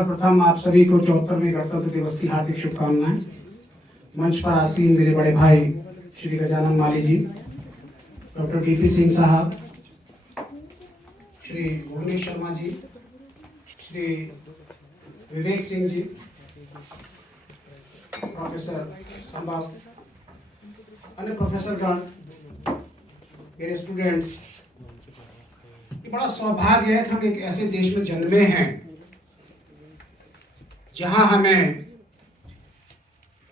सर्वप्रथम आप सभी को 74वें गणतंत्र दिवस की हार्दिक शुभकामनाएं। मंच पर आसीन मेरे बड़े भाई श्री गजानन माली जी, डॉक्टर डीपी सिंह साहब, श्री भुवनेश शर्मा जी, श्री विवेक सिंह जी, प्रोफेसर संभाव, अन्य प्रोफेसरगण, मेरे स्टूडेंट्स, ये बड़ा सौभाग्य है कि हम एक ऐसे देश में जन्मे हैं जहां हमें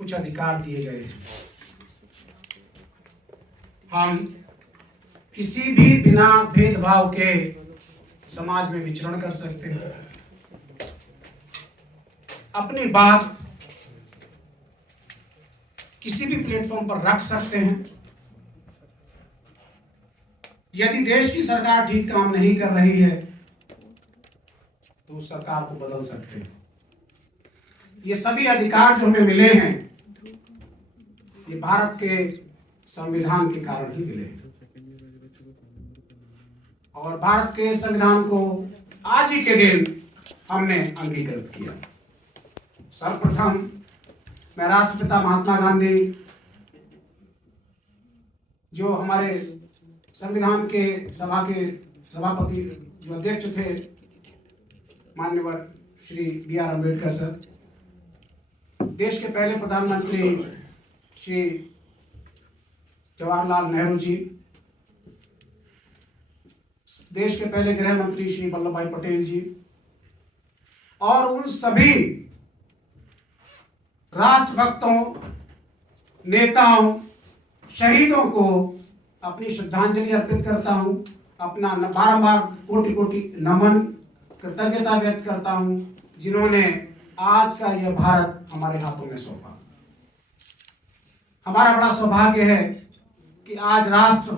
कुछ अधिकार दिए गए हैं। हम किसी भी बिना भेदभाव के समाज में विचरण कर सकते हैं, अपनी बात किसी भी प्लेटफॉर्म पर रख सकते हैं। यदि देश की सरकार ठीक काम नहीं कर रही है तो उस सरकार को बदल सकते हैं। ये सभी अधिकार जो हमें मिले हैं, ये भारत के संविधान के कारण ही मिले हैं। और भारत के संविधान को आज ही के दिन हमने अंगीकृत किया। सर्वप्रथम मैं राष्ट्रपिता महात्मा गांधी, जो हमारे संविधान के सभा के सभापति, जो अध्यक्ष थे, माननीय श्री B.R. अम्बेडकर सर, देश के पहले प्रधानमंत्री श्री जवाहरलाल नेहरू जी, देश के पहले गृह मंत्री श्री वल्लभ भाई पटेल जी, और उन सभी राष्ट्रभक्तों, नेताओं, शहीदों को अपनी श्रद्धांजलि अर्पित करता हूं। अपना बारंबार कोटि कोटि नमन, कृतज्ञता व्यक्त करता हूं, जिन्होंने आज का यह भारत हमारे हाथों में सौंपा। हमारा बड़ा सौभाग्य है कि आज राष्ट्र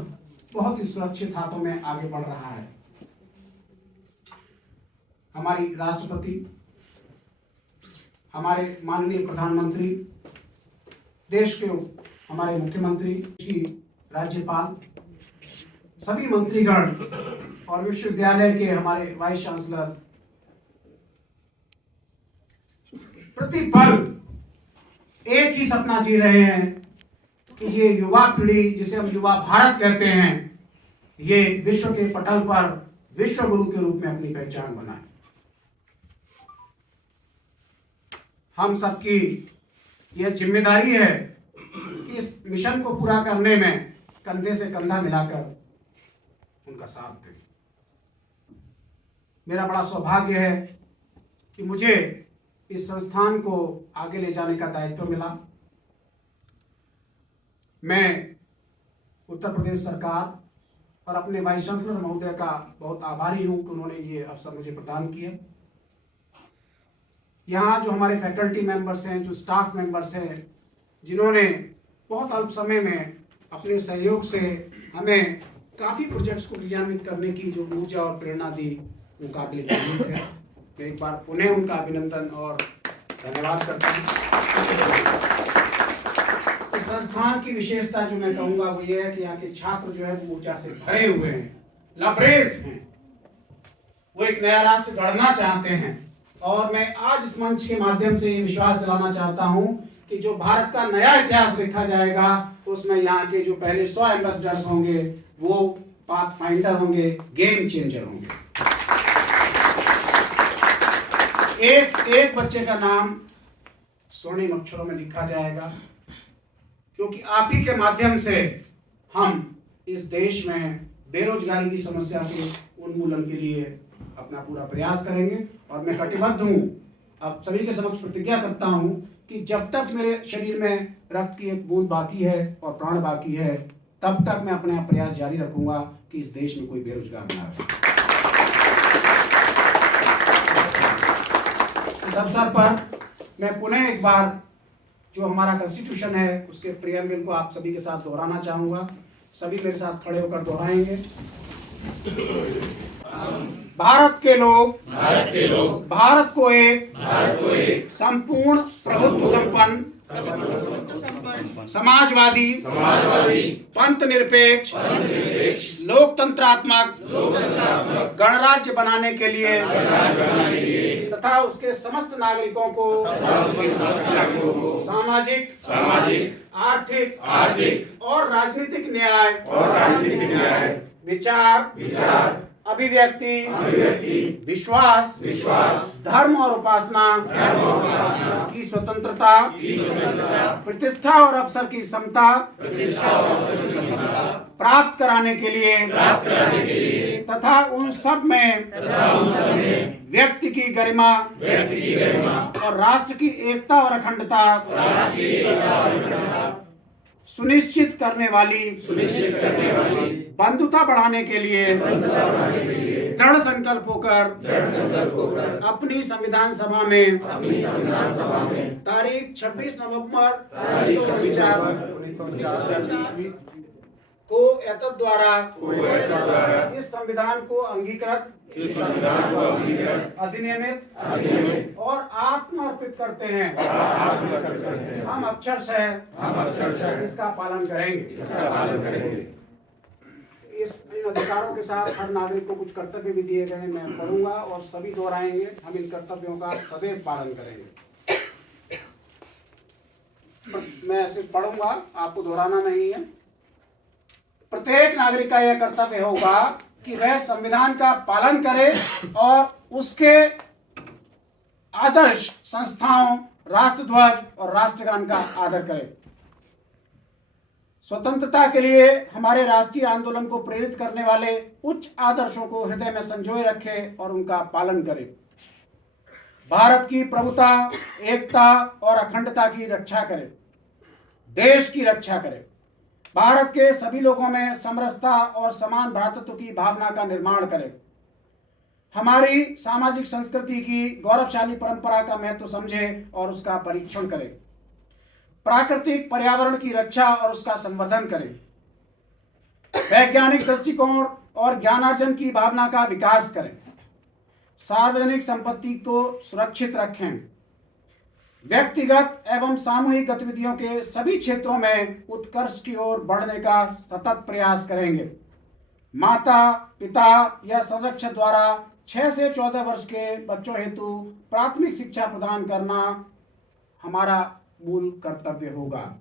बहुत ही सुरक्षित हाथों में आगे बढ़ रहा है। हमारी राष्ट्रपति, हमारे माननीय प्रधानमंत्री, देश के हमारे मुख्यमंत्री, की राज्यपाल, सभी मंत्रीगण और विश्वविद्यालय के हमारे वाइस चांसलर प्रतिपल एक ही सपना जी रहे हैं कि ये युवा पीढ़ी, जिसे हम युवा भारत कहते हैं, ये विश्व के पटल पर विश्व गुरु के रूप में अपनी पहचान बनाए। हम सबकी यह जिम्मेदारी है कि इस मिशन को पूरा करने में कंधे से कंधा मिलाकर उनका साथ दें। मेरा बड़ा सौभाग्य है कि मुझे इस संस्थान को आगे ले जाने का दायित्व मिला। मैं उत्तर प्रदेश सरकार और अपने वाइस चांसलर महोदय का बहुत आभारी हूं कि उन्होंने ये अवसर मुझे प्रदान किया। यहाँ जो हमारे फैकल्टी मेंबर्स हैं, जो स्टाफ मेंबर्स हैं, जिन्होंने बहुत अल्प समय में अपने सहयोग से हमें काफ़ी प्रोजेक्ट्स को क्रियान्वित करने की जो ऊर्जा और प्रेरणा दी, वो काबिल तारीफ है। मैं एक बार पुनः उनका अभिनंदन और धन्यवाद करता हूँ। इस संस्थान की विशेषता जो मैं कहूँगा वो ये है कि यहाँ के छात्र जो है वो ऊर्जा से भरे हुए हैं, लबरेज हैं, वो एक नया राष्ट्र गढ़ना चाहते हैं। और मैं आज इस मंच के माध्यम से ये विश्वास दिलाना चाहता हूँ कि जो भारत का नया इतिहास लिखा जाएगा उसमें यहाँ के जो पहले 100 एम्बेसडर्स होंगे वो पाथ फाइंडर होंगे, गेम चेंजर होंगे। एक बच्चे का नाम स्वर्णिम अक्षरों में लिखा जाएगा, क्योंकि आप ही के माध्यम से हम इस देश में बेरोजगारी की समस्या के उन्मूलन के लिए अपना पूरा प्रयास करेंगे। और मैं कटिबद्ध हूँ, आप सभी के समक्ष प्रतिज्ञा करता हूँ कि जब तक मेरे शरीर में रक्त की एक बूंद बाकी है और प्राण बाकी है, तब तक मैं अपना प्रयास जारी रखूंगा कि इस देश में कोई बेरोजगार ना रहे। इस अवसर पर मैं पुनः एक बार जो हमारा कॉन्स्टिट्यूशन है उसके प्रियम्बल को आप सभी के साथ दोहराना चाहूंगा। सभी मेरे साथ खड़े होकर दोहराएंगे। भारत के लोग भारत को एक संपूर्ण प्रभुत्व संपन्न समाजवादी पंथ निरपेक्ष लोकतंत्रात्मक गणराज्य बनाने के लिए तथा उसके समस्त नागरिकों को सामाजिक आर्थिक और राजनीतिक न्याय विचार अभिव्यक्ति विश्वास धर्म और उपासना की स्वतंत्रता प्रतिष्ठा और अवसर की समता प्राप्त कराने के लिए तथा उन सब में व्यक्ति की गरिमा और राष्ट्र की एकता और अखंडता सुनिश्चित करने वाली बंधुता बढ़ाने के लिए दृढ़ संकल्प होकर अपनी संविधान सभा में तारीख 26 नवंबर 1949 को एतद द्वारा इस संविधान को अंगीकृत अधिनियमित और आत्मर्पित करते हैं। हम अक्षरशः इसका पालन करेंगे। इन अधिकारों के साथ हर नागरिक को कुछ कर्तव्य भी दिए गए, मैं पढ़ूंगा और सभी दोहराएंगे। हम इन कर्तव्यों का सदैव पालन करेंगे। मैं सिर्फ पढ़ूंगा, आपको दोहराना नहीं है। प्रत्येक नागरिक का यह कर्तव्य होगा कि वह संविधान का पालन करे और उसके आदर्श संस्थाओं, राष्ट्रध्वज और राष्ट्रगान का आदर करे। स्वतंत्रता के लिए हमारे राष्ट्रीय आंदोलन को प्रेरित करने वाले उच्च आदर्शों को हृदय में संजोए रखे और उनका पालन करे। भारत की प्रभुता, एकता और अखंडता की रक्षा करे, देश की रक्षा करे, भारत के सभी लोगों में समरसता और समान भ्रातृत्व की भावना का निर्माण करे, हमारी सामाजिक संस्कृति की गौरवशाली परंपरा का महत्व समझे और उसका परीक्षण करे, प्राकृतिक पर्यावरण की रक्षा और उसका संवर्धन करे, वैज्ञानिक दृष्टिकोण और ज्ञानार्जन की भावना का विकास करें, सार्वजनिक संपत्ति को सुरक्षित रखें, व्यक्तिगत एवं सामूहिक गतिविधियों के सभी क्षेत्रों में उत्कर्ष की ओर बढ़ने का सतत प्रयास करेंगे। माता पिता या संरक्षक द्वारा 6 से 14 वर्ष के बच्चों हेतु प्राथमिक शिक्षा प्रदान करना हमारा मूल कर्तव्य होगा।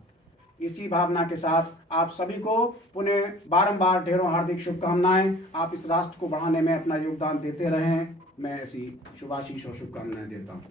इसी भावना के साथ आप सभी को पुनः बारंबार ढेरों हार्दिक शुभकामनाएं। आप इस राष्ट्र को बढ़ाने में अपना योगदान देते रहें। मैं ऐसी शुभाशीष और शुभकामनाएं देता हूँ।